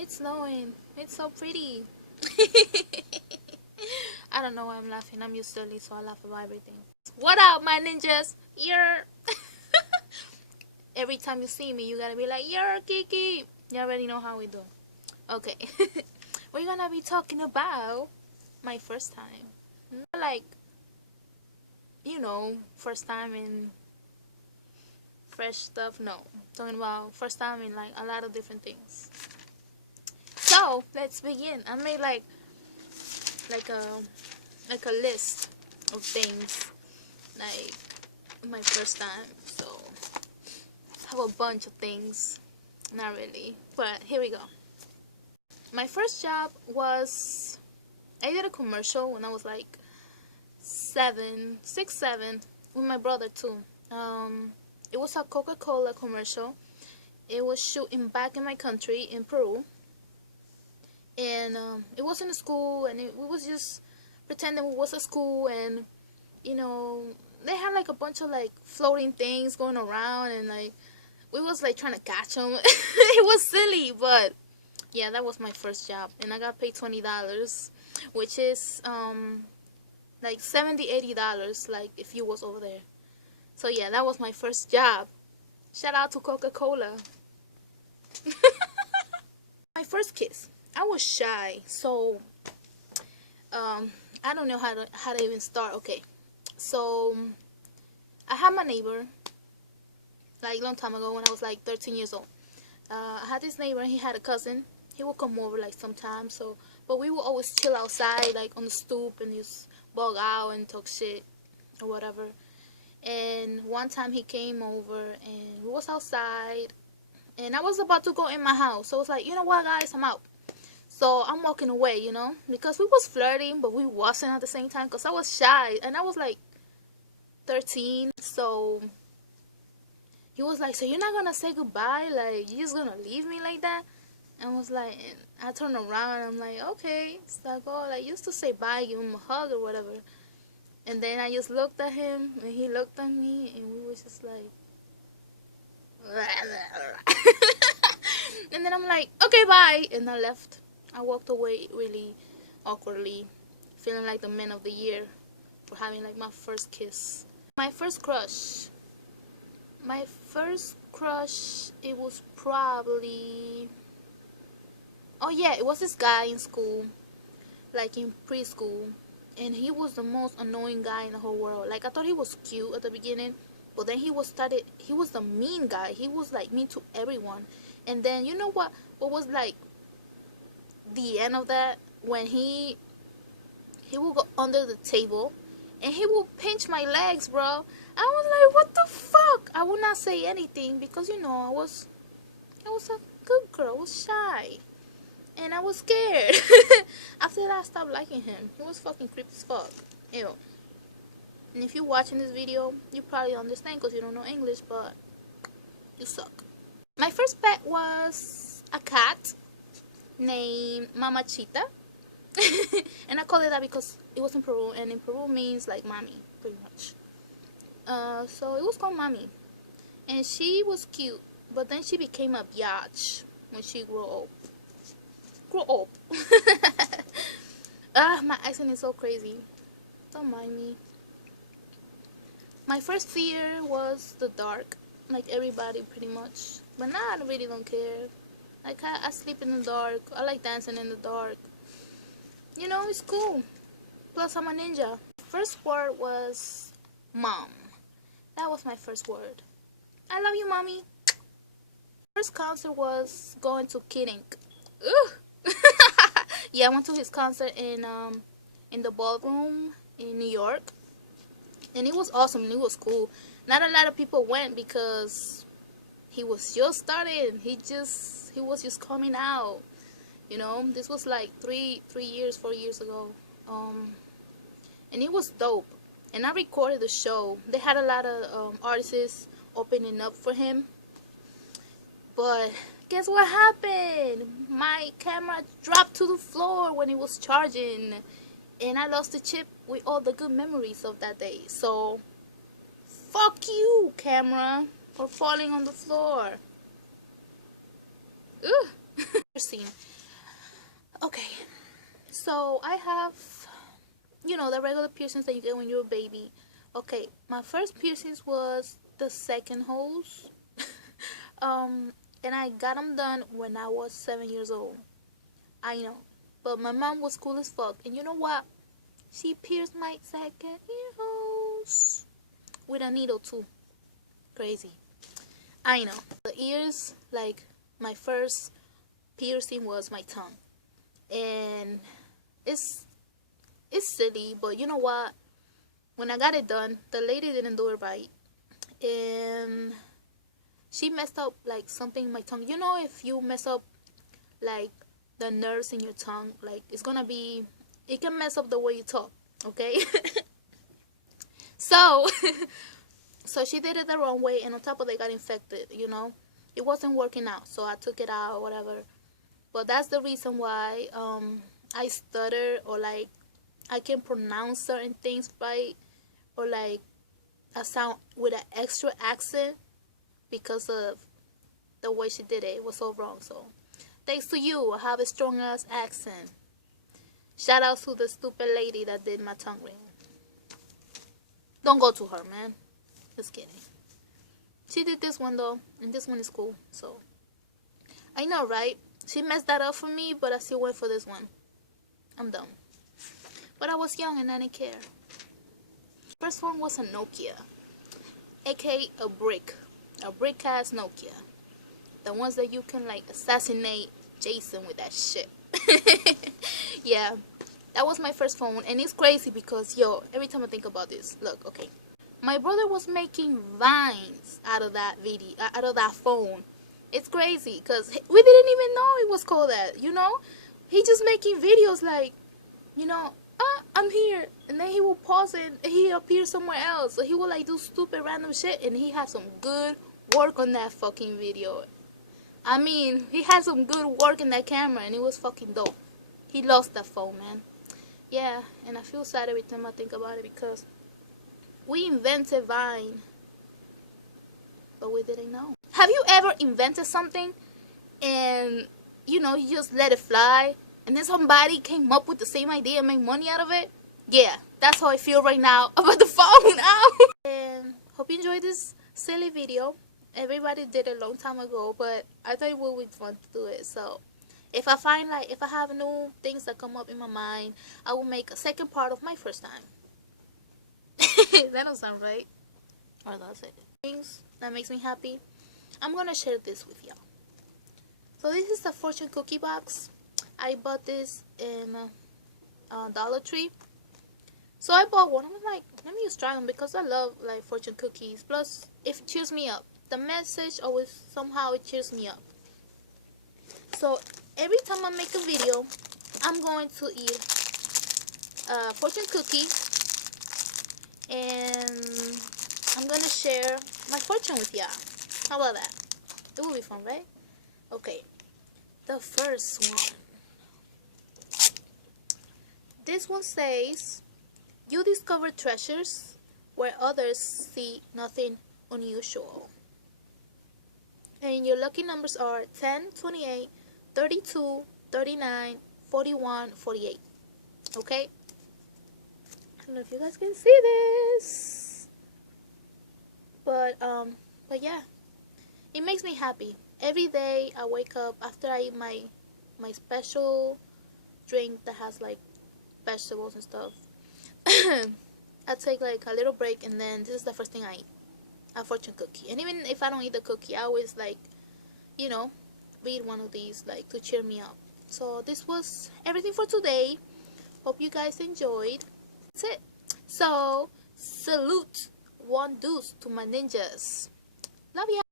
It's snowing. It's so pretty. I don't know why I'm laughing. I'm used to it, so I laugh about everything. What up, my ninjas? You're every time you see me, you gotta be like, "You're Kiki." You already know how we do. Okay. We're gonna be talking about my first time. Not like, first time in fresh stuff. No. Talking about first time in like a lot of different things. So let's begin. I made like a list of things like my first time. So I have a bunch of things. Not really, but here we go. My first job was, I did a commercial when I was like 6, 7, with my brother too. It was a Coca-Cola commercial. It was shooting back in my country in Peru, and it was in a school, and we was just pretending we was a school, and they had like a bunch of like floating things going around, and like we was like trying to catch them. It was silly, but yeah, that was my first job, and I got paid $20, which is like $70-$80, like if you was over there. So yeah, that was my first job. Shout out to Coca-Cola. My first kiss. I was shy, so I don't know how to even start. Okay, so I had my neighbor like a long time ago when I was like 13 years old. I had this neighbor, and he had a cousin. He would come over like sometimes, but we would always chill outside like on the stoop and just bug out and talk shit or whatever. And one time he came over and we was outside, and I was about to go in my house. So I was like, you know what, guys, I'm out. So I'm walking away, because we was flirting, but we wasn't at the same time, because I was shy, and I was like 13. So he was like, so you're not gonna say goodbye? Like, you're just gonna leave me like that? And I was like, and I turned around, and I'm like, okay. So I go, like, used to say bye, give him a hug or whatever. And then I just looked at him, and he looked at me, and we was just like, and then I'm like, okay, bye, and I left. I walked away really awkwardly, feeling like the man of the year for having like my first kiss. My first crush. My first crush, it was probably, oh yeah, it was this guy in school, like in preschool, and he was the most annoying guy in the whole world. Like, I thought he was cute at the beginning, but then he was the mean guy. He was like mean to everyone. And then you know what was like the end of that? When he would go under the table and he would pinch my legs, bro. I was like, what the fuck? I would not say anything because I was a good girl. I was shy. And I was scared. After that, I stopped liking him. He was fucking creepy as fuck. Ew. And if you're watching this video, you probably understand because you don't know English, but you suck. My first pet was a cat named Mama Chita. And I call it that because it was in Peru, and in Peru means like mommy, pretty much. So it was called Mommy. And she was cute, but then she became a biatch when she grew up. My accent is so crazy. Don't mind me. My first fear was the dark, like everybody pretty much. But now I really don't care. Like, I sleep in the dark. I like dancing in the dark. It's cool. Plus, I'm a ninja. First word was mom. That was my first word. I love you, mommy. First concert was going to Kid Ink. Ugh. Yeah, I went to his concert in the ballroom in New York, and it was awesome and it was cool. Not a lot of people went because he was just starting. He was just coming out. This was like 4 years ago. And it was dope. And I recorded the show. They had a lot of artists opening up for him. But guess what happened? My camera dropped to the floor when it was charging. And I lost the chip with all the good memories of that day. So, fuck you, camera, for falling on the floor. Ugh. Scene. Okay, so I have, the regular piercings that you get when you're a baby. Okay, my first piercings was the second holes. And I got them done when I was 7 years old. I know, but my mom was cool as fuck, and you know what? She pierced my second ear holes with a needle too. Crazy. I know. The ears, like, my first piercing was my tongue, and it's silly, but you know what? When I got it done, the lady didn't do it right, and she messed up like something in my tongue. You know, if you mess up like the nerves in your tongue, like it can mess up the way you talk. Okay. So so she did it the wrong way, and on top of it, got infected. It wasn't working out, so I took it out, whatever. But that's the reason why I stutter, or like I can pronounce certain things right, or like I sound with an extra accent because of the way she did it. It was so wrong. So thanks to you, I have a strong ass accent. Shout out to the stupid lady that did my tongue ring. Don't go to her, man. Just kidding. She did this one though, and this one is cool. So I know, right? She messed that up for me, but I still went for this one. I'm dumb. But I was young and I didn't care. First one was a Nokia, aka a brick ass Nokia. The ones that you can like assassinate Jason with that shit. Yeah, that was my first phone, and it's crazy because every time I think about this, look, okay, my brother was making vines out of that phone. It's crazy because we didn't even know it was called that. He just making videos like, I'm here, and then he will pause it and he appear somewhere else. So he will like do stupid random shit, and he had some good work on that fucking video. I mean, he had some good work in that camera, and it was fucking dope. He lost that phone, man. Yeah, and I feel sad every time I think about it because we invented Vine, but we didn't know. Have you ever invented something and you just let it fly, and then somebody came up with the same idea and made money out of it? Yeah, that's how I feel right now about the phone. And hope you enjoyed this silly video. Everybody did it a long time ago, but I thought it would be fun to do it. So if I have new things that come up in my mind, I will make a second part of my first time. That don't sound right. Or does it? Things that makes me happy. I'm gonna share this with y'all. So this is the fortune cookie box. I bought this in Dollar Tree. So I bought one. I'm like, let me just try them because I love like fortune cookies. Plus, it cheers me up. The message always somehow it cheers me up. So every time I make a video, I'm going to eat a fortune cookie, and I'm gonna share my fortune with y'all. How about that? It will be fun, right? Okay, the first one. This one says, you discover treasures where others see nothing unusual. And your lucky numbers are 10, 28, 32, 39, 41, 48. Okay? I don't know if you guys can see this. But yeah. It makes me happy. Every day I wake up after I eat my special drink that has like vegetables and stuff. I take like a little break, and then this is the first thing I eat. A fortune cookie. And even if I don't eat the cookie, I always like, read one of these like to cheer me up. So this was everything for today. Hope you guys enjoyed. That's it. So salute, one deuce to my ninjas. Love ya.